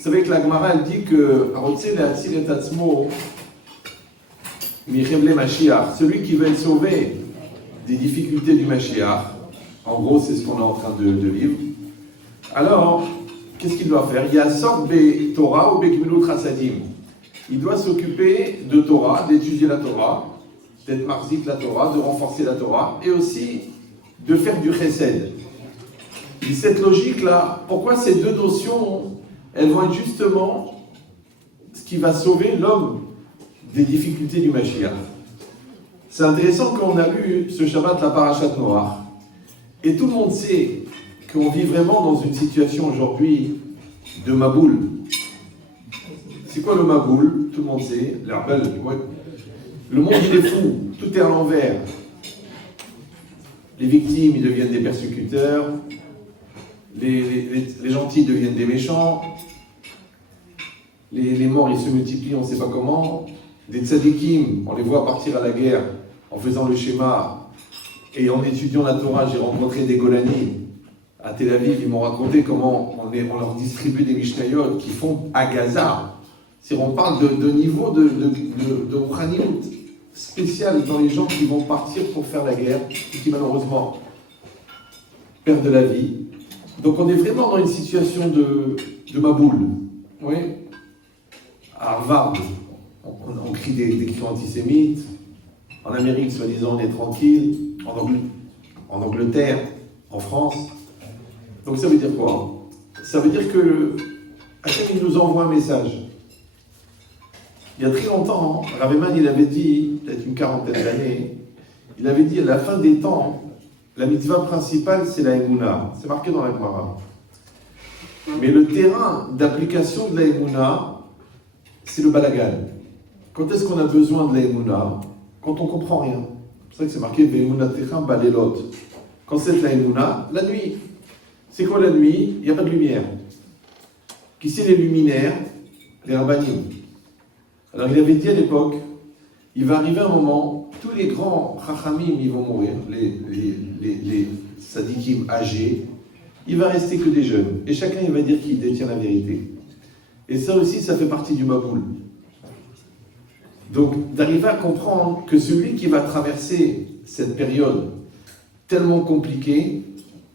Vous savez que la Gemara elle dit que celui qui veut être sauvé des difficultés du Mashiach, en gros c'est ce qu'on est en train de vivre, alors qu'est-ce qu'il doit faire? Il y a sorte be Torah ou be Gmilut Chasadim. Il doit s'occuper de Torah, d'étudier la Torah, d'être marzik la Torah, de renforcer la Torah, et aussi de faire du chesed. Et cette logique-là, pourquoi ces deux notions, elles vont être justement ce qui va sauver l'homme des difficultés du Mashiach. C'est intéressant qu'on a lu ce Shabbat, la Parashat Noach, et tout le monde sait qu'on vit vraiment dans une situation aujourd'hui de Maboul. C'est quoi le Maboul? Tout le monde sait. Le monde il est fou, tout est à l'envers. Les victimes ils deviennent des persécuteurs, les gentils deviennent des méchants, les morts ils se multiplient on ne sait pas comment, des tzadikim on les voit partir à la guerre en faisant le schéma et en étudiant la Torah. J'ai rencontré des Golani à Tel Aviv, ils m'ont raconté comment on leur distribue des Mishnayot qui font à Gaza. On parle de niveau de Rouhaniout spécial dans les gens qui vont partir pour faire la guerre et qui malheureusement perdent la vie. Donc on est vraiment dans une situation de Maboul. Oui. À Harvard, on crie des cris antisémites. En Amérique, soi-disant, on est tranquille. En Angleterre, en France. Donc ça veut dire quoi? Ça veut dire que Hachem il nous envoie un message. Il y a très longtemps, Rav Eman, il avait dit, peut-être une quarantaine d'années, il avait dit à la fin des temps, la mitzvah principale c'est la Emouna. C'est marqué dans la Gemara. Mais le terrain d'application de la Emouna, c'est le balagan. Quand est-ce qu'on a besoin de la Emouna? Quand on ne comprend rien. C'est pour ça que c'est marqué Ve'emunatecha balelot. Quand c'est la Emouna, la nuit. C'est quoi la nuit? Il n'y a pas de lumière. Qui c'est les luminaires? Les rabbanim. Alors il avait dit à l'époque, il va arriver un moment, tous les grands chachamim ils vont mourir, les sadikim âgés, il va rester que des jeunes. Et chacun il va dire qu'il détient la vérité. Et ça aussi, ça fait partie du Maboul. Donc d'arriver à comprendre que celui qui va traverser cette période tellement compliquée,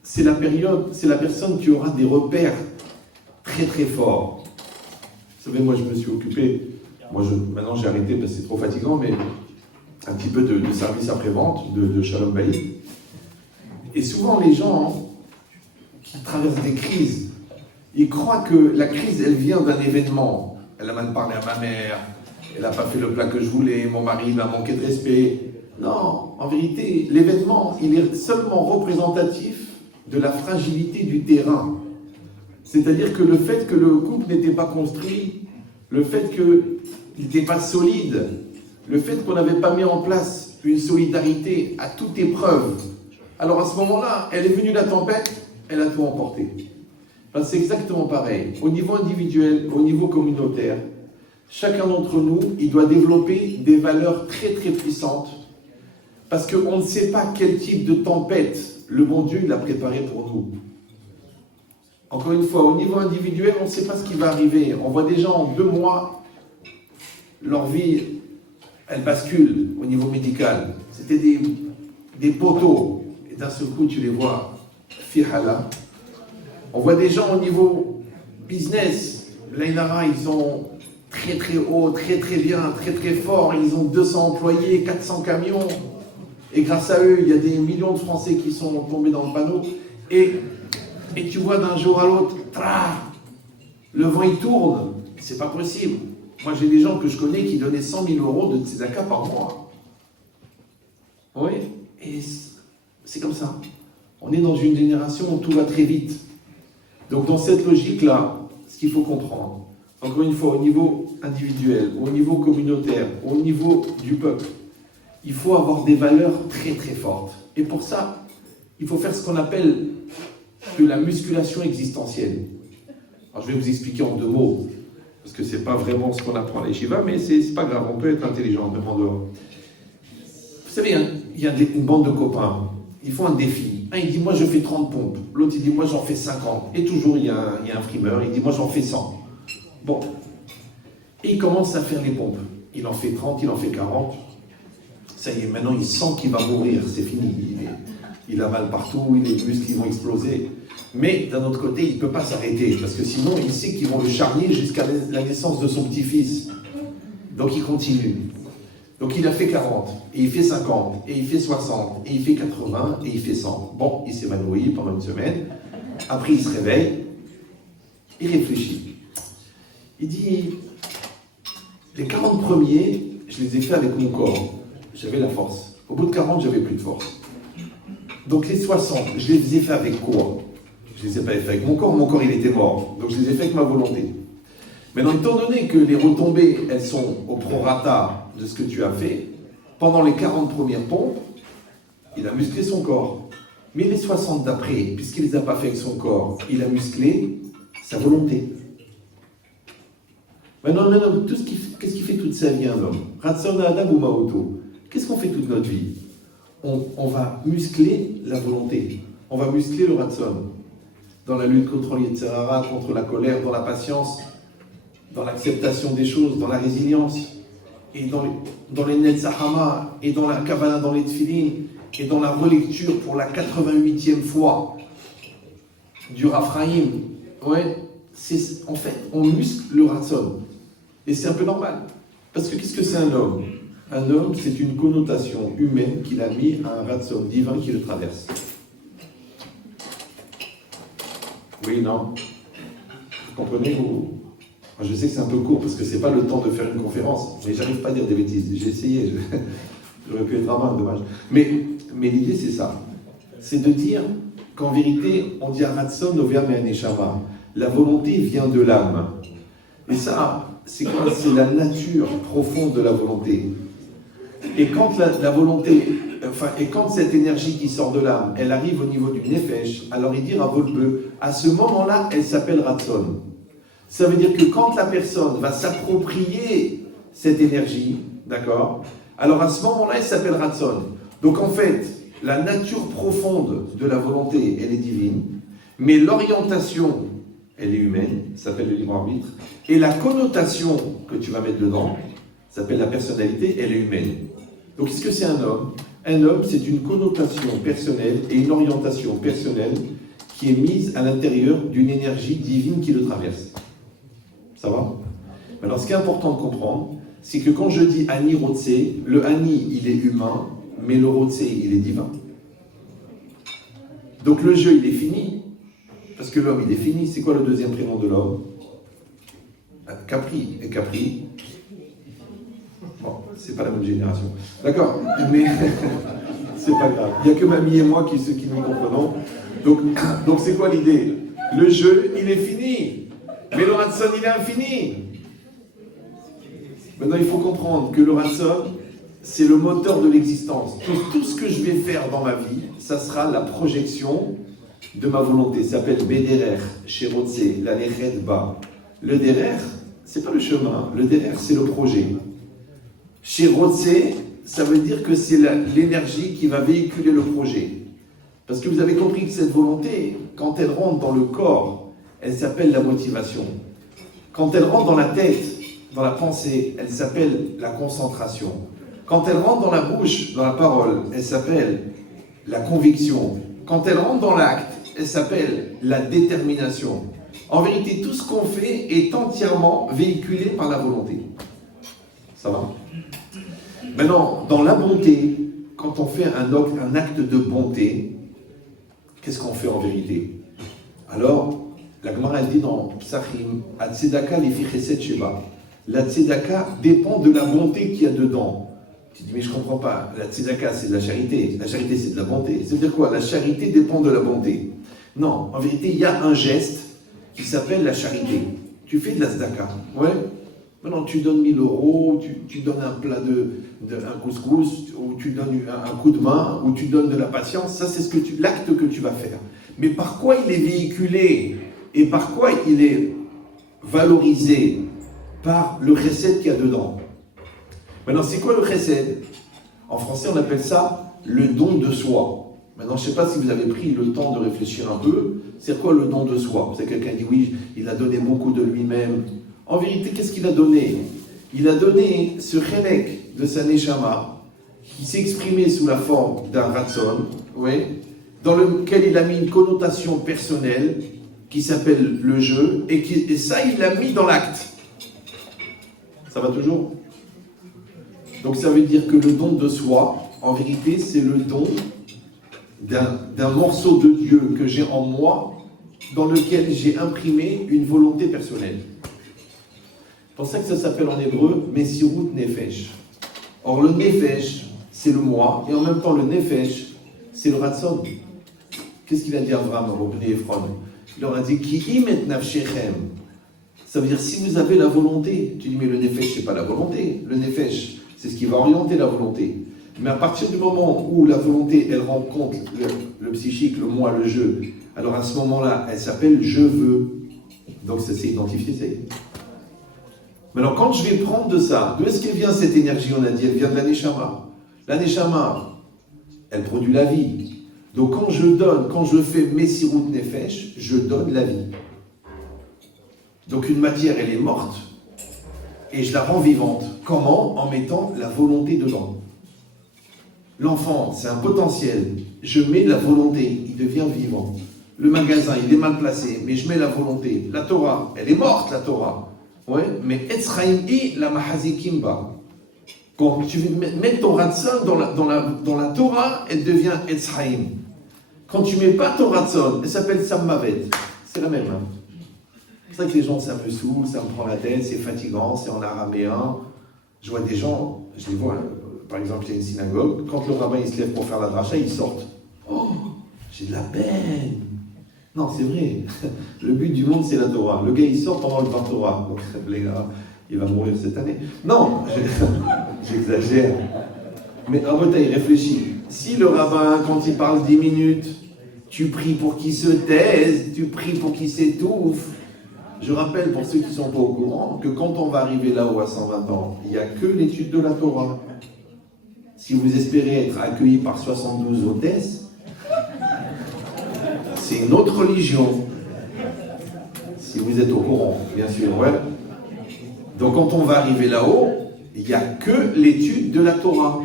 c'est la personne qui aura des repères très très forts. Vous savez, moi je me suis occupé, maintenant j'ai arrêté parce que c'est trop fatigant, mais un petit peu de service après-vente, de Shalom Bayit. Et souvent les gens qui traversent des crises, ils croient que la crise elle vient d'un événement. Elle a mal parlé à ma mère, elle n'a pas fait le plat que je voulais, mon mari m'a manqué de respect. Non, en vérité, l'événement, il est seulement représentatif de la fragilité du terrain. C'est-à-dire que le fait que le couple n'était pas construit, le fait qu'il n'était pas solide, le fait qu'on n'avait pas mis en place une solidarité à toute épreuve, alors à ce moment-là, elle est venue la tempête, elle a tout emporté. Enfin, c'est exactement pareil. Au niveau individuel, au niveau communautaire, chacun d'entre nous, il doit développer des valeurs très très puissantes parce qu'on ne sait pas quel type de tempête le bon Dieu il a préparé pour nous. Encore une fois, au niveau individuel, on ne sait pas ce qui va arriver. On voit des gens en 2 mois, leur vie, elle bascule au niveau médical. C'était des poteaux. Et d'un seul coup, tu les vois, fihala. On voit des gens au niveau business. L'Ainara, ils sont très très hauts, très très bien, très très forts. Ils ont 200 employés, 400 camions. Et grâce à eux, il y a des millions de Français qui sont tombés dans le panneau. Et tu vois d'un jour à l'autre, le vent il tourne. C'est pas possible. Moi j'ai des gens que je connais qui donnaient 100 000 euros de tzedaka par mois. Oui, et c'est comme ça. On est dans une génération où tout va très vite. Donc dans cette logique-là, ce qu'il faut comprendre, encore une fois, au niveau individuel, au niveau communautaire, au niveau du peuple, il faut avoir des valeurs très très fortes. Et pour ça, il faut faire ce qu'on appelle de la musculation existentielle. Alors je vais vous expliquer en 2 mots, parce que c'est pas vraiment ce qu'on apprend à l'Yeshiva, mais c'est pas grave, on peut être intelligent, même en dehors. Vous savez, il y a une bande de copains, ils font un défi. Un il dit, moi je fais 30 pompes, l'autre il dit, moi j'en fais 50. Et toujours il y a un frimeur, il dit, moi j'en fais 100. Bon. Et il commence à faire les pompes. Il en fait 30, il en fait 40. Ça y est, maintenant il sent qu'il va mourir, c'est fini. Il a mal partout, les muscles ils vont exploser. Mais d'un autre côté, il ne peut pas s'arrêter, parce que sinon il sait qu'ils vont le charnier jusqu'à la naissance de son petit-fils. Donc il continue. Donc il a fait 40, et il fait 50, et il fait 60, et il fait 80, et il fait 100. Bon, il s'évanouit pendant une semaine. Après il se réveille, il réfléchit. Il dit, les 40 premiers, je les ai faits avec mon corps. J'avais la force. Au bout de 40, j'avais plus de force. Donc les 60, je les ai faits avec quoi? Je les ai pas faits avec mon corps il était mort. Donc je les ai faits avec ma volonté. Maintenant, étant donné que les retombées, elles sont au prorata de ce que tu as fait, pendant les 40 premières pompes, il a musclé son corps. Mais les 60 d'après, puisqu'il ne les a pas fait avec son corps, il a musclé sa volonté. Maintenant, qu'est-ce qu'il fait toute sa vie, un homme? Ratson Adam ou Maoto? Qu'est-ce qu'on fait toute notre vie? On va muscler la volonté. On va muscler le Ratson. Dans la lutte contre l'Yetzirara, contre la colère, dans la patience, dans l'acceptation des choses, dans la résilience, et dans les Netzahama, et dans la Kabbalah, dans les Tfilin, et dans la relecture pour la 88e fois du Raphaïm. Ouais, en fait, on muscle le Ratson. Et c'est un peu normal. Parce que qu'est-ce que c'est un homme? Un homme, c'est une connotation humaine qu'il a mis à un Ratson divin qui le traverse. Oui, non? Vous comprenez ou... Je sais que c'est un peu court parce que c'est pas le temps de faire une conférence, mais j'arrive pas à dire des bêtises. J'ai essayé, j'aurais pu être rabbin, dommage. Mais l'idée c'est ça, c'est de dire qu'en vérité, on dit à Ratson Noviam et Aneshama. La volonté vient de l'âme. Et ça, c'est quoi? C'est la nature profonde de la volonté. Et quand la volonté, et quand cette énergie qui sort de l'âme, elle arrive au niveau du nefesh, alors il dit à Volpe, à ce moment-là, elle s'appelle Ratson. Ça veut dire que quand la personne va s'approprier cette énergie, d'accord, alors à ce moment-là, elle s'appelle Ratson. Donc en fait, la nature profonde de la volonté, elle est divine, mais l'orientation, elle est humaine, ça s'appelle le libre arbitre, et la connotation que tu vas mettre dedans, ça s'appelle la personnalité, elle est humaine. Donc qu'est-ce que c'est un homme? Un homme, c'est une connotation personnelle et une orientation personnelle qui est mise à l'intérieur d'une énergie divine qui le traverse. Ça va? Alors ce qui est important de comprendre, c'est que quand je dis Ani Rotse, le Ani, il est humain, mais le Rotse, il est divin. Donc le jeu, il est fini, parce que l'homme, il est fini. C'est quoi le deuxième prénom de l'homme? Capri. Et Capri, bon, c'est pas la même génération. D'accord? Mais c'est pas grave. Il n'y a que mamie et moi qui nous comprenons. Donc c'est quoi l'idée? Le jeu, il est fini. Mais le Ratson, il est infini. Maintenant, il faut comprendre que le Ratson, c'est le moteur de l'existence. Tout ce que je vais faire dans ma vie, ça sera la projection de ma volonté. Ça s'appelle Bederer, chez Rotse, la Nechet Ba. Le Derer, c'est pas le chemin. Le Derer, c'est le projet. Chez Rotse, ça veut dire que c'est l'énergie qui va véhiculer le projet. Parce que vous avez compris que cette volonté, quand elle rentre dans le corps, elle s'appelle la motivation. Quand elle rentre dans la tête, dans la pensée, elle s'appelle la concentration. Quand elle rentre dans la bouche, dans la parole, elle s'appelle la conviction. Quand elle rentre dans l'acte, elle s'appelle la détermination. En vérité, tout ce qu'on fait est entièrement véhiculé par la volonté. Ça va? Maintenant, dans la bonté, quand on fait un acte de bonté, qu'est-ce qu'on fait en vérité? Alors, la Gemara dit dans Psachim, « Tzedaka lefi chesed sheba ». La tzedaka dépend de la bonté qu'il y a dedans. Tu dis, mais je ne comprends pas. La tzedaka, c'est de la charité. La charité, c'est de la bonté. Ça veut dire quoi? La charité dépend de la bonté. Non, en vérité, il y a un geste qui s'appelle la charité. Tu fais de la tzedaka. Ouais. Maintenant, tu donnes 1000 euros, tu donnes un plat un couscous, ou tu donnes un coup de main, ou tu donnes de la patience. Ça, c'est l'acte que tu vas faire. Mais par quoi il est véhiculé et par quoi il est valorisé? Par le chesed qu'il y a dedans. Maintenant, c'est quoi le chesed? En français, on appelle ça le don de soi. Maintenant, je ne sais pas si vous avez pris le temps de réfléchir un peu. C'est quoi le don de soi? C'est quelqu'un qui dit oui, il a donné beaucoup de lui-même En vérité, qu'est-ce qu'il a donné? Il a donné ce chélek de sa neshama qui s'est exprimé sous la forme d'un ratson, ouais, dans lequel il a mis une connotation personnelle qui s'appelle le jeu, et ça, il l'a mis dans l'acte. Ça va toujours? Donc ça veut dire que le don de soi, en vérité, c'est le don d'un morceau de Dieu que j'ai en moi, dans lequel j'ai imprimé une volonté personnelle. C'est pour ça que ça s'appelle en hébreu Messirut Nefesh. Or le Nefesh, c'est le moi, et en même temps le Nefesh, c'est le Ratson. Qu'est-ce qu'il a dit à Abraham, au Bnei Ephron? Il leur a dit Ki imet nafshechem. Ça veut dire si vous avez la volonté. Tu dis mais le Nefesh, c'est pas la volonté. Le Nefesh, c'est ce qui va orienter la volonté. Mais à partir du moment où la volonté, elle rencontre le psychique, le moi, le je, alors à ce moment-là, elle s'appelle je veux. Donc ça s'est identifié, ça y est. Maintenant, quand je vais prendre de ça, d'où est-ce qu'elle vient cette énergie? On a dit, elle vient de la Neshama. La Neshama, elle produit la vie. Donc quand je donne, quand je fais Messirut Nefesh, je donne la vie. Donc une matière, elle est morte, et je la rends vivante. Comment? En mettant la volonté dedans. L'enfant, c'est un potentiel. Je mets la volonté, il devient vivant. Le magasin, il est mal placé, mais je mets la volonté. La Torah, elle est morte, la Torah. Ouais, mais Etzraïm la Mahazikimba. Quand tu mets ton ratson dans la Torah, elle devient Etzraïm. Quand tu mets pas ton ratson, elle s'appelle Sammavet. C'est la même. Hein. C'est ça que les gens, ça me saoule, ça me prend la tête, c'est fatigant, c'est en araméen. Je vois des gens, je les vois, par exemple, il y a une synagogue, quand le rabbin il se lève pour faire la dracha, ils sortent. Oh, j'ai de la peine. Non, c'est vrai. Le but du monde, c'est la Torah. Le gars, il sort pendant le Bar Torah. Donc, les gars, il va mourir cette année. Non, j'exagère. Mais en fait, il réfléchit. Si le rabbin, quand il parle 10 minutes, tu pries pour qu'il se taise, tu pries pour qu'il s'étouffe. Je rappelle, pour ceux qui ne sont pas au courant, que quand on va arriver là-haut à 120 ans, il n'y a que l'étude de la Torah. Si vous espérez être accueilli par 72 hôtesses, c'est une autre religion. Si vous êtes au courant, bien sûr, ouais. Donc quand on va arriver là-haut, il n'y a que l'étude de la Torah.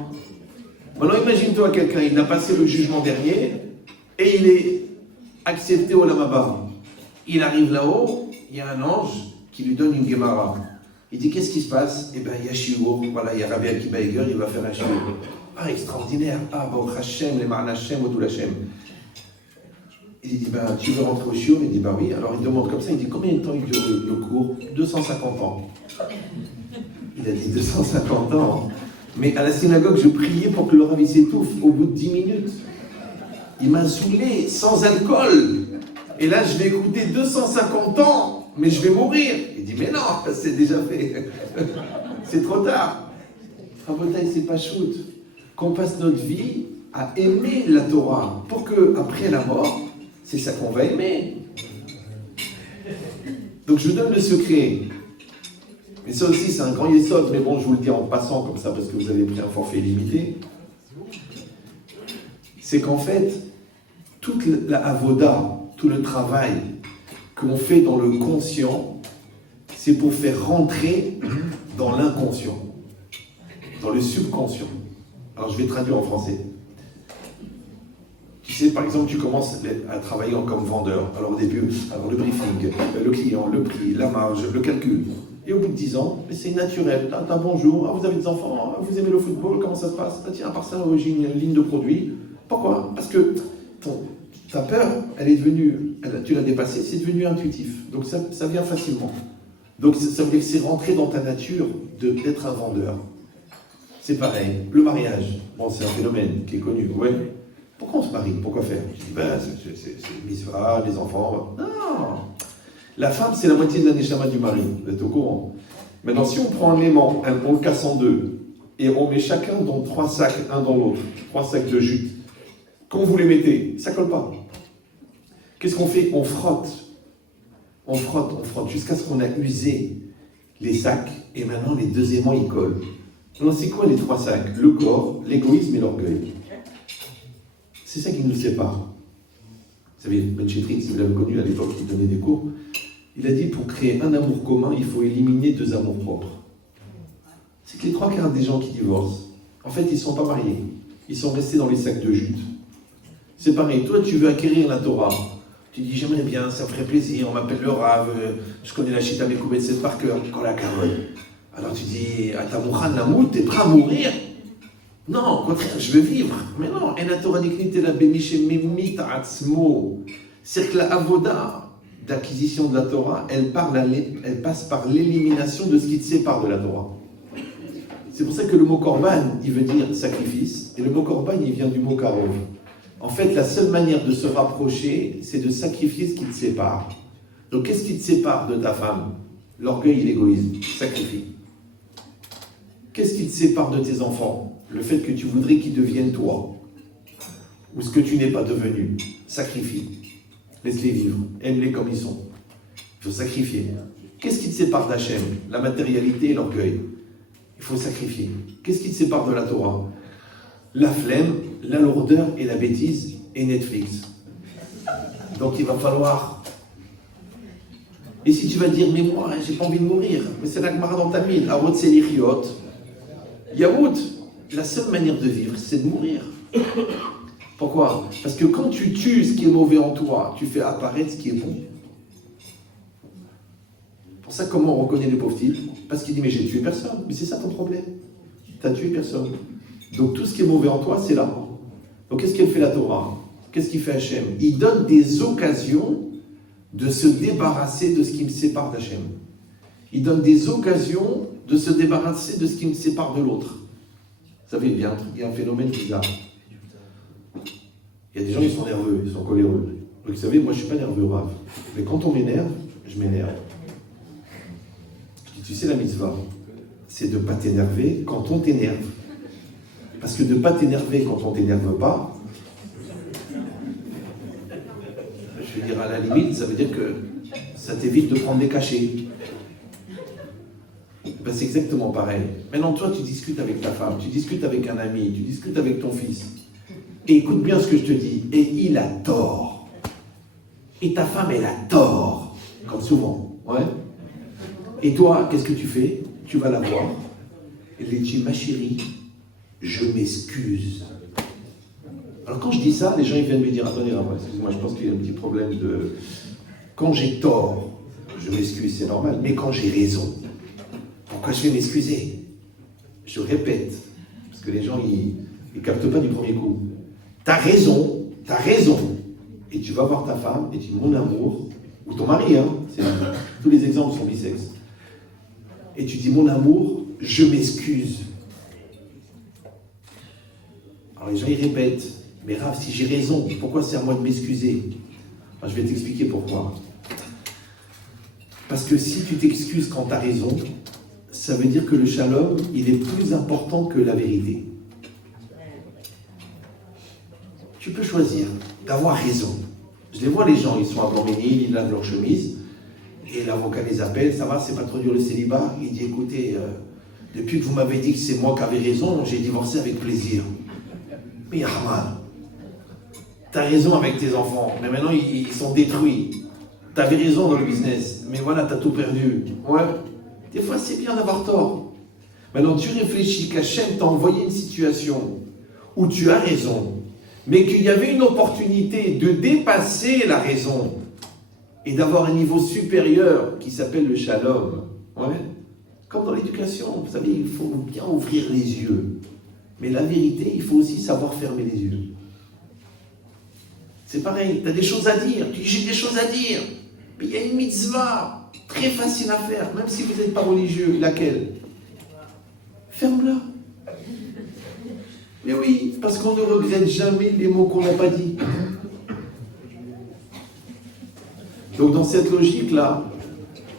Maintenant, imagine-toi quelqu'un, il a passé le jugement dernier et il est accepté au Lamaba. Il arrive là-haut, il y a un ange qui lui donne une Gemara. Il dit, qu'est-ce qui se passe? Eh bien, il y a Shiur, voilà, il y a Rabbi Akiba Eger, il va faire un Shiur. Ah, extraordinaire. Ah, Baruch Hashem, les Ma'an Hashem, Odul Hashem. Il dit, ben, tu veux rentrer au Shiur? Il dit, ben oui. Alors il demande comme ça, il dit, combien de temps il dure le cours? 250 ans. Il a dit 250 ans. Mais à la synagogue, je priais pour que le Rav s'étouffe au bout de 10 minutes. Il m'a saoulé, sans alcool. Et là, je vais écouter 250 ans, mais je vais mourir. Il dit, mais non, c'est déjà fait. C'est trop tard. Rabotai, c'est pas shoot. Qu'on passe notre vie à aimer la Torah, pour que après la mort, c'est ça qu'on va aimer. Donc je vous donne le secret. Mais ça aussi, c'est un grand yesod, mais bon, je vous le dis en passant comme ça, parce que vous avez pris un forfait limité. C'est qu'en fait, toute la avoda, tout le travail qu'on fait dans le conscient, c'est pour faire rentrer dans l'inconscient, dans le subconscient. Alors je vais traduire en français. Tu sais, par exemple, tu commences à travailler comme vendeur. Alors au début, alors le briefing, le client, le prix, la marge, le calcul. Et au bout de 10 ans, c'est naturel. T'as bonjour, ah, vous avez des enfants, ah, vous aimez le football, comment ça se passe? Ah, tiens, à part ça, j'ai une ligne de produits. Pourquoi? Parce que ta peur, elle est devenue, tu l'as dépassée, c'est devenu intuitif. Donc ça vient facilement. Donc ça veut dire que c'est rentré dans ta nature d'être un vendeur. C'est pareil. Le mariage, bon, c'est un phénomène qui est connu, ouais. Pourquoi on se marie? Pourquoi faire? Je dis, ben, c'est mitzvah, les enfants. Non! La femme, c'est la moitié de la neshama du mari. Vous êtes au courant? Maintenant, si on prend un aimant, on le casse en deux, et on met chacun dans 3 sacs, un dans l'autre, 3 sacs de jute, quand vous les mettez, ça colle pas. Qu'est-ce qu'on fait? On frotte. On frotte, jusqu'à ce qu'on a usé les sacs, et maintenant les 2 aimants, ils collent. Alors, c'est quoi les 3 sacs? Le corps, l'égoïsme et l'orgueil. C'est ça qui nous sépare. Vous savez, Ben Chetrit, si vous l'avez connu à l'époque, il donnait des cours, Il a dit pour créer un amour commun, il faut éliminer 2 amours propres. C'est que les 3/4 des gens qui divorcent, en fait, ils ne sont pas mariés. Ils sont restés dans les sacs de jute. C'est pareil, toi, tu veux acquérir la Torah. Tu dis, j'aimerais bien, ça me ferait plaisir, on m'appelle le Rav, je connais la Chita Mekoubetset par cœur, quand la carole. Alors tu dis, à ta mouchan namout, t'es prêt à mourir? Non, au contraire, je veux vivre. Mais non, en la Torah diknit la bémiche memit atzmo. C'est que la avoda d'acquisition de la Torah, elle passe par l'élimination de ce qui te sépare de la Torah. C'est pour ça que le mot korban, il veut dire sacrifice, et le mot korban, il vient du mot karov. En fait, la seule manière de se rapprocher, c'est de sacrifier ce qui te sépare. Donc, qu'est-ce qui te sépare de ta femme? L'orgueil et l'égoïsme. Sacrifie. Qu'est-ce qui te sépare de tes enfants? Le fait que tu voudrais qu'ils deviennent toi. Ou ce que tu n'es pas devenu. Sacrifie. Laisse-les vivre. Aime-les comme ils sont. Il faut sacrifier. Qu'est-ce qui te sépare d'Hachem? La matérialité et l'orgueil. Il faut sacrifier. Qu'est-ce qui te sépare de la Torah? La flemme, la lourdeur et la bêtise et Netflix. Donc il va falloir... Et si tu vas dire, mais moi, j'ai pas envie de mourir, mais c'est la Gemara dans ta mine, Avot c'est l'iriot. Yaout, la seule manière de vivre, c'est de mourir. Pourquoi? Parce que quand tu tues ce qui est mauvais en toi, tu fais apparaître ce qui est bon. Pour ça, comment on reconnaît les pauvres types? Parce qu'il dit, mais j'ai tué personne. Mais c'est ça ton problème. Tu n'as tué personne. Donc tout ce qui est mauvais en toi, c'est là. Donc qu'est-ce qu'elle fait la Torah? Qu'est-ce qu'il fait Hachem? Il donne des occasions de se débarrasser de ce qui me sépare d'Hachem. Il donne des occasions de se débarrasser de ce qui me sépare de l'autre. Vous savez, il y a un phénomène bizarre. Il y a des gens qui sont nerveux, ils sont coléreux. Donc vous savez, moi je ne suis pas nerveux, Rav. Mais quand on m'énerve, je m'énerve. Je dis, tu sais la mitzvah, c'est de ne pas t'énerver quand on t'énerve. Parce que de ne pas t'énerver quand on ne t'énerve pas, je veux dire, à la limite, ça veut dire que ça t'évite de prendre des cachets. Ben, c'est exactement pareil. Maintenant, toi, tu discutes avec ta femme, tu discutes avec un ami, tu discutes avec ton fils. Et écoute bien ce que je te dis. Et il a tort. Et ta femme, elle a tort. Comme souvent. Ouais. Et toi, qu'est-ce que tu fais? Tu vas la voir. Et elle dit, ma chérie, je m'excuse. Alors quand je dis ça, les gens ils viennent me dire, attendez, excusez-moi, je pense qu'il y a un petit problème de... Quand j'ai tort, je m'excuse, c'est normal. Mais quand j'ai raison, pourquoi je vais m'excuser? Je répète, parce que les gens, ils ne captent pas du premier coup. T'as raison. Et tu vas voir ta femme et tu dis, mon amour, ou ton mari, hein, tous les exemples sont bisexes. Et tu dis, mon amour, je m'excuse. Alors les gens, ils répètent, mais Rav, si j'ai raison, pourquoi c'est à moi de m'excuser? Je vais t'expliquer pourquoi. Parce que si tu t'excuses quand tu as raison, ça veut dire que le shalom, il est plus important que la vérité. Tu peux choisir d'avoir raison. Je les vois, les gens, ils sont à Blanc-Ménil, ils lavent leur chemise, et l'avocat les appelle, ça va, c'est pas trop dur le célibat? Il dit, écoutez, depuis que vous m'avez dit que c'est moi qui avais raison, j'ai divorcé avec plaisir. Mais Ahmad, t'as raison avec tes enfants, mais maintenant ils sont détruits. T'avais raison dans le business, mais voilà, t'as tout perdu. Ouais. Des fois, c'est bien d'avoir tort. Maintenant, tu réfléchis qu'Hachem t'a envoyé une situation où tu as raison, mais qu'il y avait une opportunité de dépasser la raison et d'avoir un niveau supérieur qui s'appelle le shalom. Ouais. Comme dans l'éducation, vous savez, il faut bien ouvrir les yeux. Mais la vérité, il faut aussi savoir fermer les yeux. C'est pareil, tu as des choses à dire, tu dis j'ai des choses à dire, mais il y a une mitzvah très facile à faire, même si vous n'êtes pas religieux, laquelle? Ferme-la. Mais oui, parce qu'on ne regrette jamais les mots qu'on n'a pas dit. Donc dans cette logique-là,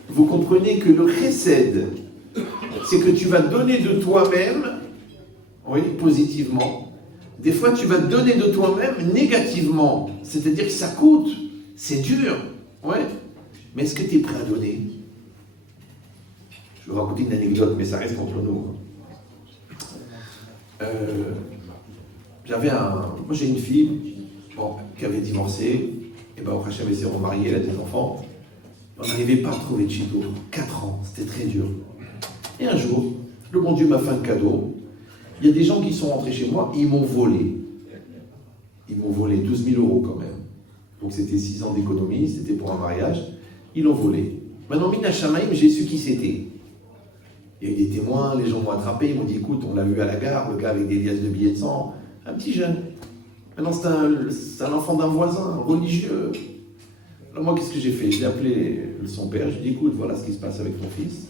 vous comprenez que le chesed, c'est que tu vas donner de toi-même, oui, positivement. Des fois, tu vas donner de toi-même négativement. C'est-à-dire que ça coûte, c'est dur, ouais. Mais est-ce que tu es prêt à donner? Je vais vous raconter une anecdote, mais ça reste entre nous. Moi j'ai une fille, qui avait divorcé, et au Hachem, elle s'est remariée, elle a des enfants. On n'arrivait pas à trouver de chito. 4 ans, c'était très dur. Et un jour, le bon Dieu m'a fait un cadeau. Il y a des gens qui sont rentrés chez moi, ils m'ont volé. Ils m'ont volé 12 000 euros quand même. Donc c'était 6 ans d'économie, c'était pour un mariage. Ils l'ont volé. Maintenant, Mina Shamaïm, j'ai su qui c'était. Il y a eu des témoins, les gens m'ont attrapé, ils m'ont dit écoute, on l'a vu à la gare, le gars avec des liasses de billets de sang, un petit jeune. Maintenant, c'est un enfant d'un voisin, religieux. Alors moi, qu'est-ce que j'ai fait? J'ai appelé son père, je lui ai dit écoute, voilà ce qui se passe avec ton fils.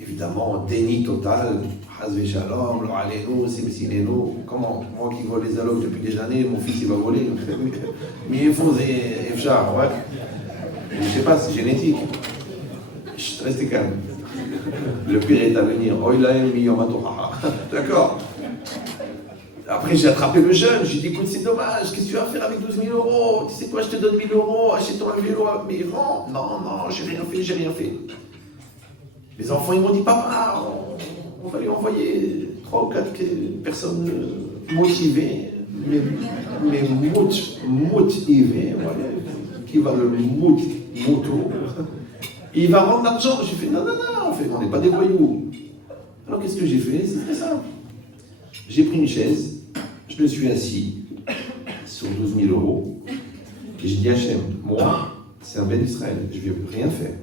Évidemment, déni total, Hazve Shalom, lo aleno, simsileno. Comment? Moi qui vole les allocs depuis des années, mon fils il va voler. Mais il faut des FJAR, ouais. Je sais pas, c'est génétique. Chut, restez calme. Le pire est à venir. D'accord. Après, j'ai attrapé le jeune. J'ai dit écoute, c'est dommage. Qu'est-ce que tu vas faire avec 12 000 euros? Tu sais quoi, je te donne 1 000 euros. Achète-toi un vélo. Mais rends. Non, j'ai rien fait. Les enfants, ils m'ont dit papa, on va lui envoyer 3 ou 4 personnes motivées, mais motivées, voilà, qui va le moto. Et il va rendre l'argent. J'ai fait non, on n'est pas des voyous. Alors qu'est-ce que j'ai fait? C'est très simple. J'ai pris une chaise, je me suis assis sur 12 000 euros, et j'ai dit Hachem, moi, c'est un bel Israël, je ne vais rien faire.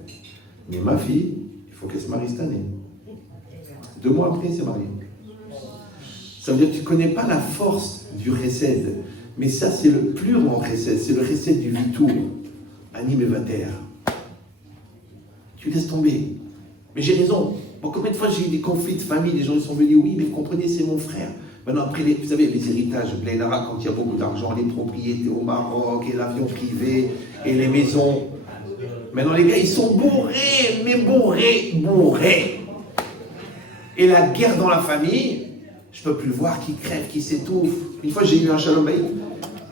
Mais ma fille, il faut qu'elle se marie cette année. 2 mois après, elle s'est mariée. Ça veut dire que tu ne connais pas la force du Chesed, mais ça, c'est le plus grand Chesed, c'est le Chesed du Vitour, Anim et Vater. Tu laisses tomber. Mais j'ai raison. Bon, combien de fois j'ai eu des conflits de famille, les gens ils sont venus, oui, mais vous comprenez, c'est mon frère. Maintenant, après, vous savez, les héritages, Blainara, quand il y a beaucoup d'argent, les propriétés au Maroc, et l'avion privé, et les maisons. Maintenant, les gars, ils sont bourrés, mais bourrés. Et la guerre dans la famille, je ne peux plus voir qui crève, qui s'étouffe. Une fois, j'ai eu un shalom bayit.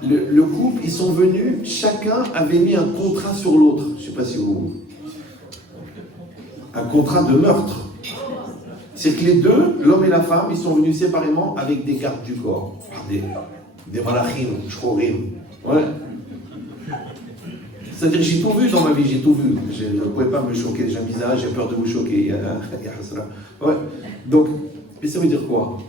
Le couple, ils sont venus, chacun avait mis un contrat sur l'autre. Je ne sais pas si vous... Un contrat de meurtre. C'est que les deux, l'homme et la femme, ils sont venus séparément avec des gardes du corps. Des malachim, shchorim. Ouais. C'est-à-dire j'ai tout vu dans ma vie, j'ai tout vu. Je ne pouvais pas me choquer, j'ai un visage, j'ai peur de vous choquer. Ouais. Donc, mais ça veut dire quoi?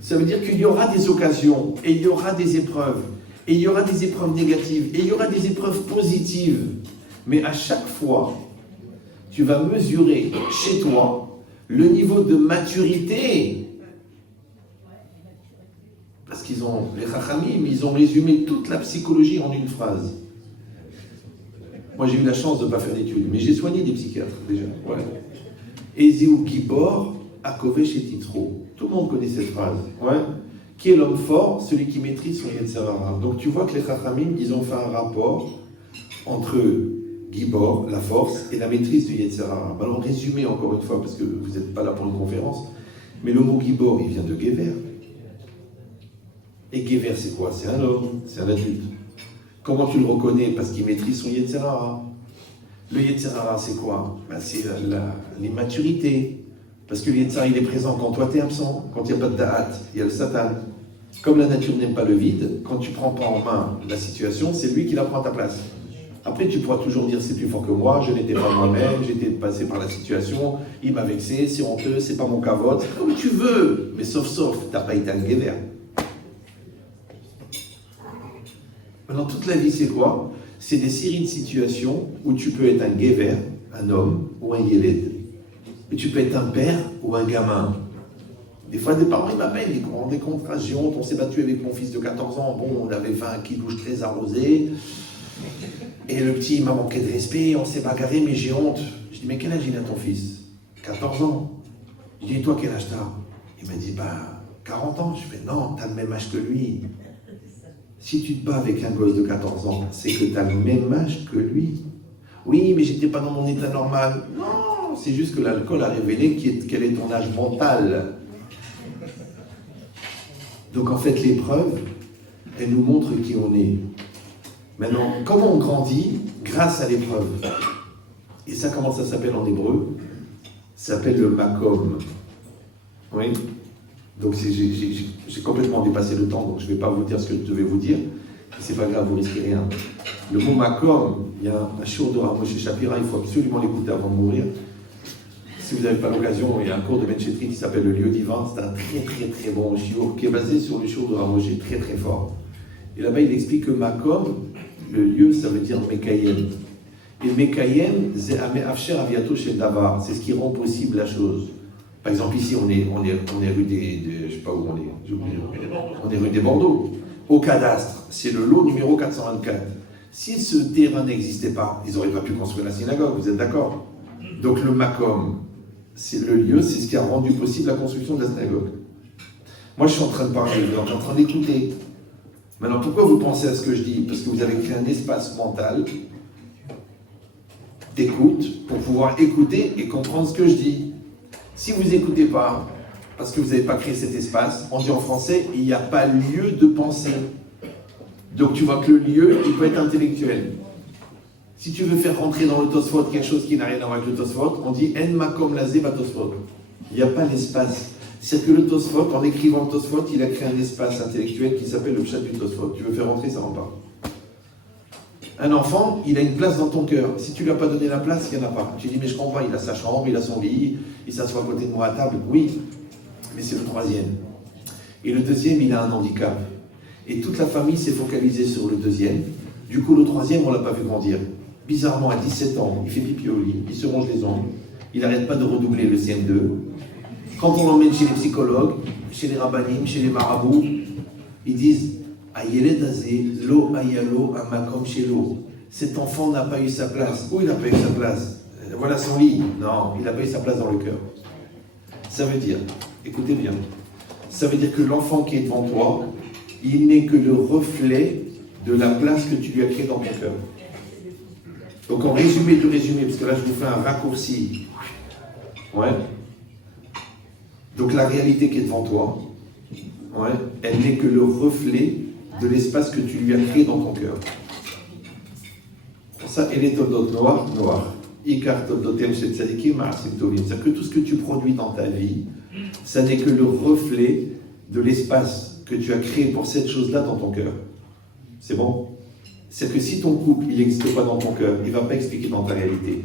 Ça veut dire qu'il y aura des occasions, et il y aura des épreuves, et il y aura des épreuves négatives, et il y aura des épreuves positives. Mais à chaque fois, tu vas mesurer chez toi le niveau de maturité. Parce qu'ils ont, les Chachamim, ils ont résumé toute la psychologie en une phrase. Moi, j'ai eu la chance de ne pas faire d'études, mais j'ai soigné des psychiatres déjà. Ouais. Ezéou Gibor, Akovesh et Titro. Tout le monde connaît cette phrase. Ouais. Qui est l'homme fort? Celui qui maîtrise son Yetzer Hara. Donc tu vois que les Chachamim, ils ont fait un rapport entre Gibor, la force, et la maîtrise du Yetzer Hara. Alors résumé encore une fois, parce que vous n'êtes pas là pour une conférence, mais le mot Gibor, il vient de Gever. Et Gever, c'est quoi? C'est un homme, c'est un adulte. Comment tu le reconnais? Parce qu'il maîtrise son Yetzer Hara. Le Yetzer Hara, c'est quoi? C'est l'immaturité. Parce que le Yetzer Hara, il est présent quand toi tu es absent, quand il n'y a pas de da'at, il y a le Satan. Comme la nature n'aime pas le vide, quand tu ne prends pas en main la situation, c'est lui qui la prend à ta place. Après, tu pourras toujours dire c'est plus fort que moi, je n'étais pas moi-même, j'étais passé par la situation, il m'a vexé, c'est honteux, c'est pas mon cavote, comme tu veux, mais sauf, t'as pas été un Gever. Maintenant, toute la vie, c'est quoi? C'est des séries de situations où tu peux être un Gever, un homme, ou un Yeled. Et tu peux être un père ou un gamin. Des fois, des parents, ils m'appellent, ils me rendent compte, j'ai honte, on s'est battu avec mon fils de 14 ans, bon, on avait 20 kilos très arrosés. Et le petit, il m'a manqué de respect, on s'est bagarré, mais j'ai honte. Je dis, mais quel âge il a ton fils? 14 ans. Je dis, toi, quel âge t'as? Il m'a dit, 40 ans. Je fais, non, t'as le même âge que lui. Si tu te bats avec un gosse de 14 ans, c'est que t'as le même âge que lui. Oui, mais j'étais pas dans mon état normal. Non, c'est juste que l'alcool a révélé quel est ton âge mental. Donc en fait, l'épreuve, elle nous montre qui on est. Maintenant, comment on grandit? Grâce à l'épreuve. Et ça, comment ça s'appelle en hébreu? Ça s'appelle le makom. Oui. Donc j'ai complètement dépassé le temps, donc je ne vais pas vous dire ce que je devais vous dire. C'est pas grave, vous risquez rien. Le mot makom, Il y a un shiur de Rav Moshe Shapira, il faut absolument l'écouter avant de mourir. Si vous n'avez pas l'occasion, il y a un cours de Ben Chetri qui s'appelle Le Lieu Divin. C'est un très très très bon shiur qui est basé sur le shiur de Rav Moshe, très très fort. Et là-bas, il explique que Makom, le lieu, ça veut dire Mekayem. Et Mekayem, c'est Afsher Aviato Shel Davar. C'est ce qui rend possible la chose. Par exemple, ici, on est rue je sais pas où on est. On est rue des Bordeaux. Au cadastre, c'est le lot numéro 424. Si ce terrain n'existait pas, ils n'auraient pas pu construire la synagogue, vous êtes d'accord? Donc le Makom, c'est le lieu, c'est ce qui a rendu possible la construction de la synagogue. Moi, je suis en train de parler, vous êtes en train d'écouter. Maintenant, pourquoi vous pensez à ce que je dis? Parce que vous avez créé un espace mental d'écoute pour pouvoir écouter et comprendre ce que je dis. Si vous n'écoutez pas, parce que vous n'avez pas créé cet espace, on dit en français, il n'y a pas lieu de penser. Donc tu vois que le lieu, il peut être intellectuel. Si tu veux faire rentrer dans le Tosfot quelque chose qui n'a rien à voir avec le Tosfot, on dit En makom lazé va Tosfot. Il n'y a pas l'espace. C'est que le Tosfot, en écrivant le Tosfot, il a créé un espace intellectuel qui s'appelle le Pshat du Tosfot. Tu veux faire rentrer, ça rentre pas. Un enfant, il a une place dans ton cœur. Si tu ne lui as pas donné la place, il n'y en a pas. Tu dis, mais je comprends, il a sa chambre, il a son lit, il s'assoit à côté de moi à table. Oui, mais c'est le troisième. Et le deuxième, il a un handicap. Et toute la famille s'est focalisée sur le deuxième. Du coup, le troisième, on ne l'a pas vu grandir. Bizarrement, à 17 ans, il fait pipi au lit, il se ronge les ongles, il n'arrête pas de redoubler le CM2. Quand on l'emmène chez les psychologues, chez les rabbinim, chez les marabouts, ils disent cet enfant n'a pas eu sa place. Où il n'a pas eu sa place? Voilà son lit. Non, il n'a pas eu sa place dans le cœur. Ça veut dire, écoutez bien, ça veut dire que l'enfant qui est devant toi, il n'est que le reflet de la place que tu lui as créée dans ton cœur. Donc en résumé du résumé, parce que là je vous fais un raccourci. Ouais. Donc la réalité qui est devant toi, ouais, elle n'est que le reflet de l'espace que tu lui as créé dans ton cœur. Pour ça, elle est todot noir. Ikar todotem chez tzadikim ma'asim tovim. C'est-à-dire que tout ce que tu produis dans ta vie, ça n'est que le reflet de l'espace que tu as créé pour cette chose-là dans ton cœur. C'est bon? C'est que si ton couple, il n'existe pas dans ton cœur, il ne va pas expliquer dans ta réalité.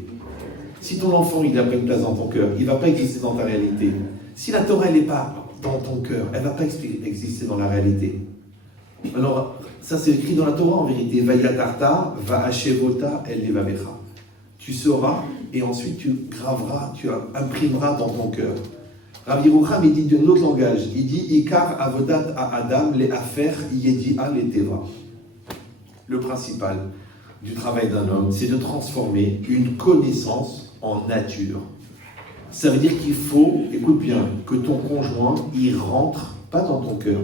Si ton enfant, il n'a pas une place dans ton cœur, il ne va pas exister dans ta réalité. Si la Torah, elle n'est pas dans ton cœur, elle ne va pas exister dans la réalité. Alors, ça c'est écrit dans la Torah en vérité. Vayatarta, va'ashevota, el levavecha. Tu sauras et ensuite tu graveras, tu imprimeras dans ton cœur. Rabbi Yerucham, il dit d'un autre langage. Il dit Ikar avodat à Adam, les affaires yedi'a les teva. Le principal du travail d'un homme, c'est de transformer une connaissance en nature. Ça veut dire qu'il faut, écoute bien, que ton conjoint, il rentre pas dans ton cœur,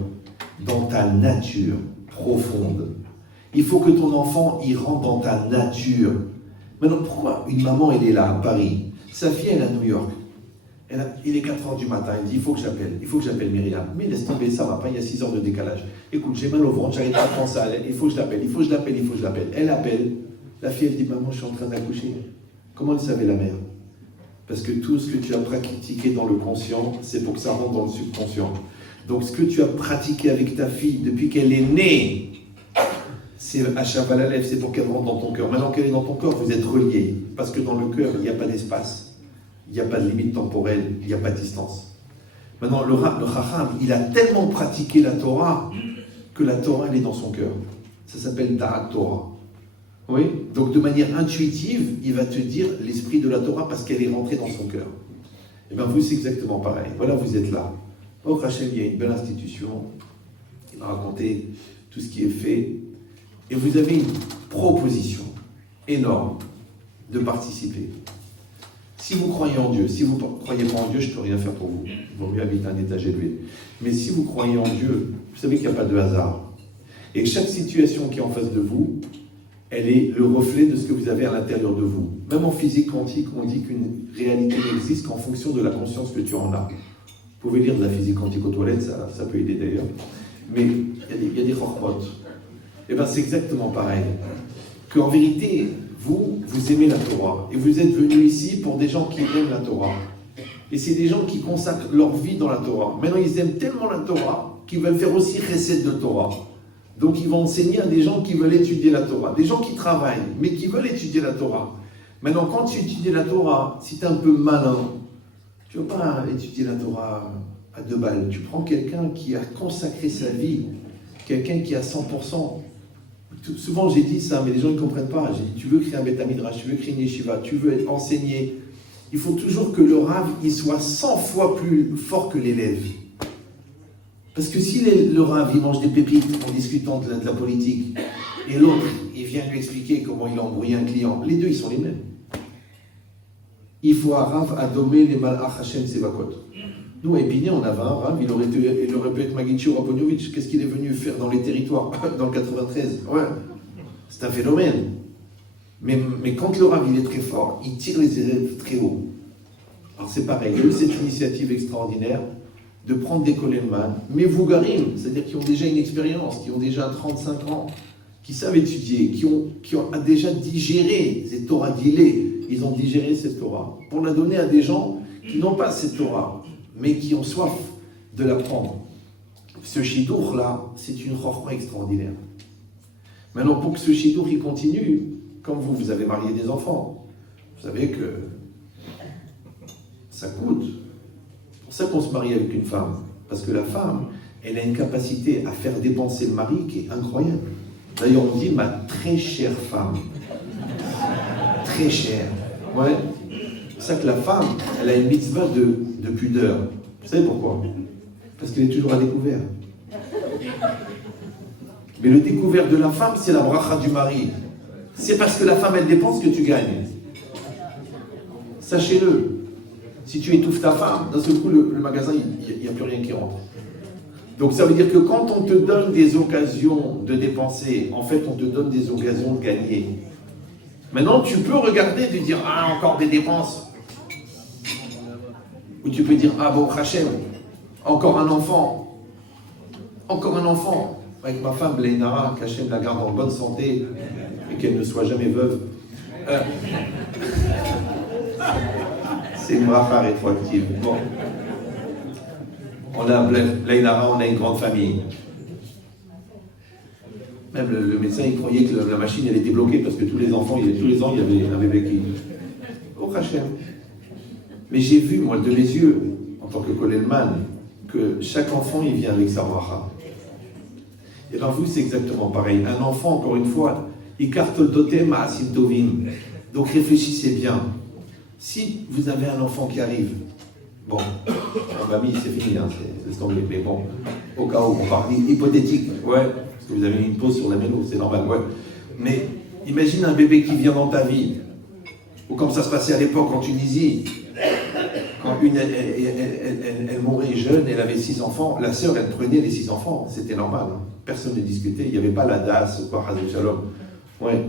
dans ta nature profonde. Il faut que ton enfant, il rentre dans ta nature. Maintenant, pourquoi une maman, elle est là, à Paris? Sa fille, elle est à New York. Il est 4h du matin, elle dit, il faut que j'appelle Myriam. Mais laisse tomber, ça va pas, il y a 6 heures de décalage. Écoute, j'ai mal au ventre, j'arrive pas à penser à elle, il faut que je l'appelle. Elle appelle. La fille, elle dit, maman, je suis en train d'accoucher. Comment elle savait, la mère? Parce que tout ce que tu as pratiqué dans le conscient, c'est pour que ça rentre dans le subconscient. Donc ce que tu as pratiqué avec ta fille depuis qu'elle est née, c'est Achavalalev, c'est pour qu'elle rentre dans ton cœur. Maintenant qu'elle est dans ton cœur, vous êtes reliés. Parce que dans le cœur, il n'y a pas d'espace, il n'y a pas de limite temporelle, il n'y a pas de distance. Maintenant, le Chacham, il a tellement pratiqué la Torah que la Torah, elle est dans son cœur. Ça s'appelle Da'at Torah. Oui, donc de manière intuitive, il va te dire l'esprit de la Torah parce qu'elle est rentrée dans son cœur. Et bien vous, c'est exactement pareil. Voilà, vous êtes là. Au Hachem, il y a une belle institution. Il m'a raconté tout ce qui est fait. Et vous avez une proposition énorme de participer. Si vous croyez en Dieu, si vous ne croyez pas en Dieu, je ne peux rien faire pour vous. Il vaut mieux habiter un étage élevé. Mais si vous croyez en Dieu, vous savez qu'il n'y a pas de hasard. Et que chaque situation qui est en face de vous, elle est le reflet de ce que vous avez à l'intérieur de vous. Même en physique quantique, on dit qu'une réalité n'existe qu'en fonction de la conscience que tu en as. Vous pouvez lire de la physique quantique aux toilettes, ça peut aider d'ailleurs. Mais il y a des chormot. Et bien c'est exactement pareil. Qu'en vérité, vous aimez la Torah. Et vous êtes venus ici pour des gens qui aiment la Torah. Et c'est des gens qui consacrent leur vie dans la Torah. Maintenant, ils aiment tellement la Torah qu'ils veulent faire aussi recette de Torah. Donc ils vont enseigner à des gens qui veulent étudier la Torah, des gens qui travaillent, mais qui veulent étudier la Torah. Maintenant, quand tu étudies la Torah, si tu es un peu malin, tu ne vas pas étudier la Torah à 2 balles. Tu prends quelqu'un qui a consacré sa vie, quelqu'un qui a 100%. Souvent j'ai dit ça, mais les gens ne comprennent pas. J'ai dit, tu veux créer un Beth Midrash, tu veux créer une yeshiva, tu veux enseigner. Il faut toujours que le Rav il soit 100 fois plus fort que l'élève. Parce que si le Rav il mange des pépites en discutant de la politique, et l'autre il vient lui expliquer comment il a embrouillé un client, les deux ils sont les mêmes. Il faut un Rav à dommer les Malach Hashem Sevakot. Nous à Épinay on avait un Rav, il aurait pu être Magitchi Raponiovitch. Qu'est-ce qu'il est venu faire dans les territoires dans le 93? Ouais, c'est un phénomène. Mais quand le Rav il est très fort, il tire les élèves très haut. Alors c'est pareil, il y a eu cette initiative extraordinaire de prendre des Kolenman, mais Vougarim, c'est-à-dire qui ont déjà une expérience, qui ont déjà 35 ans, qui savent étudier, qui ont déjà digéré cette Torah d'Ilé, ils ont digéré cette Torah, pour la donner à des gens qui n'ont pas cette Torah, mais qui ont soif de l'apprendre. Ce Shidour-là, c'est une chorma extraordinaire. Maintenant, pour que ce Shidour il continue, comme vous avez marié des enfants, vous savez que ça coûte. C'est pour ça qu'on se marie avec une femme. Parce que la femme, elle a une capacité à faire dépenser le mari qui est incroyable. D'ailleurs, on dit ma très chère femme. Très chère. Ouais. C'est pour ça que la femme, elle a une mitzvah de pudeur. Vous savez pourquoi? Parce qu'elle est toujours à découvert. Mais le découvert de la femme, c'est la bracha du mari. C'est parce que la femme, elle dépense que tu gagnes. Sachez-le. Si tu étouffes ta femme, d'un seul coup, le magasin, il n'y a plus rien qui rentre. Donc ça veut dire que quand on te donne des occasions de dépenser, en fait, on te donne des occasions de gagner. Maintenant, tu peux regarder et te dire, ah, encore des dépenses. Ou tu peux dire, ah bon, Hachem, encore un enfant. Encore un enfant. Avec ma femme, Lénara, qu'Hachem la garde en bonne santé et qu'elle ne soit jamais veuve. C'est une bracha rétroactive. Bon. On a Lénara, on a une grande famille. Même le médecin, il croyait que la machine, elle était bloquée parce que tous les ans, il y avait un bébé qui... Oh, Hachem. Mais j'ai vu, moi, de mes yeux, en tant que Kollelman, que chaque enfant, il vient avec sa bracha. Et bien vous, c'est exactement pareil. Un enfant, encore une fois, il carte le totem à Asimtovim. Donc réfléchissez bien. Si vous avez un enfant qui arrive, bon, en mamie, c'est fini, hein, c'est tombé, mais bon, au cas où, on parle hypothétique, ouais, parce que vous avez mis une pause sur la mélo, c'est normal, ouais. Mais imagine un bébé qui vient dans ta vie, ou comme ça se passait à l'époque en Tunisie, quand une, elle mourait jeune, elle avait 6 enfants, la sœur, elle prenait les 6 enfants, c'était normal, hein. Personne ne discutait, il n'y avait pas la DAS ou quoi, Hazé Shalom. Ouais,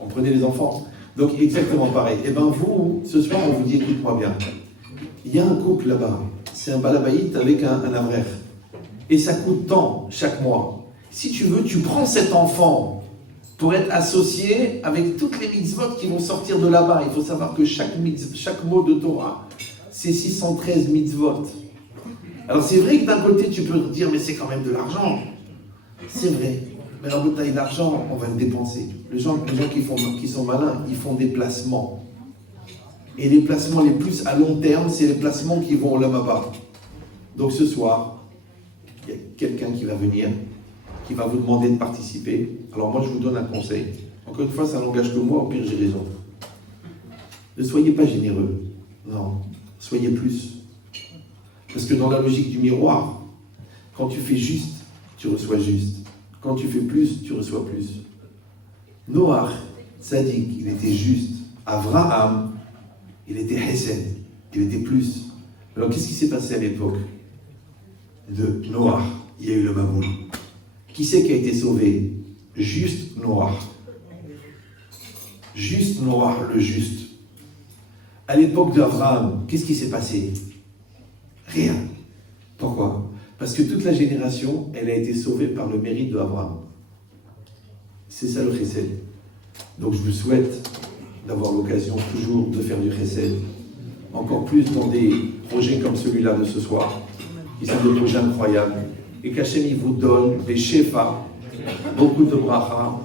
on prenait les enfants. Donc exactement pareil. Et bien vous, ce soir, on vous dit, écoute-moi bien. Il y a un couple là-bas, c'est un balabaït avec un avraire. Et ça coûte tant chaque mois. Si tu veux, tu prends cet enfant pour être associé avec toutes les mitzvot qui vont sortir de là-bas. Il faut savoir que chaque mot de Torah, c'est 613 mitzvot. Alors c'est vrai que d'un côté, tu peux te dire, mais c'est quand même de l'argent. C'est vrai. Mais la bouteille d'argent, on va le dépenser. Les gens qui sont malins, ils font des placements. Et les placements les plus à long terme, c'est les placements qui vont au Lamaba. Donc ce soir, il y a quelqu'un qui va venir, qui va vous demander de participer. Alors moi, je vous donne un conseil. Encore une fois, ça n'engage que moi, au pire, j'ai raison. Ne soyez pas généreux. Non, soyez plus. Parce que dans la logique du miroir, quand tu fais juste, tu reçois juste. Quand tu fais plus, tu reçois plus. Noach, Tzadik, il était juste. Avraham, il était Hesed, il était plus. Alors qu'est-ce qui s'est passé à l'époque de Noach? Il y a eu le Mamoun. Qui c'est qui a été sauvé? Juste Noach. Juste Noach, le juste. À l'époque d'Avraham, qu'est-ce qui s'est passé? Rien. Pourquoi? Parce que toute la génération, elle a été sauvée par le mérite d'Abraham. C'est ça le chesed. Donc je vous souhaite d'avoir l'occasion toujours de faire du chesed. Encore plus dans des projets comme celui-là de ce soir, qui sont des projets incroyables. Et qu'Hachem il vous donne des shefa beaucoup de bracha,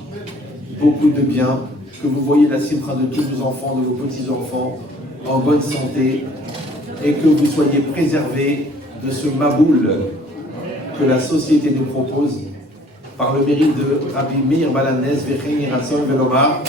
beaucoup de bien, que vous voyez la simcha de tous vos enfants, de vos petits-enfants, en bonne santé, et que vous soyez préservés de ce maboul que la société nous propose, par le mérite de Rabbi Meir Balanès, Vechen Yiratson Velomar.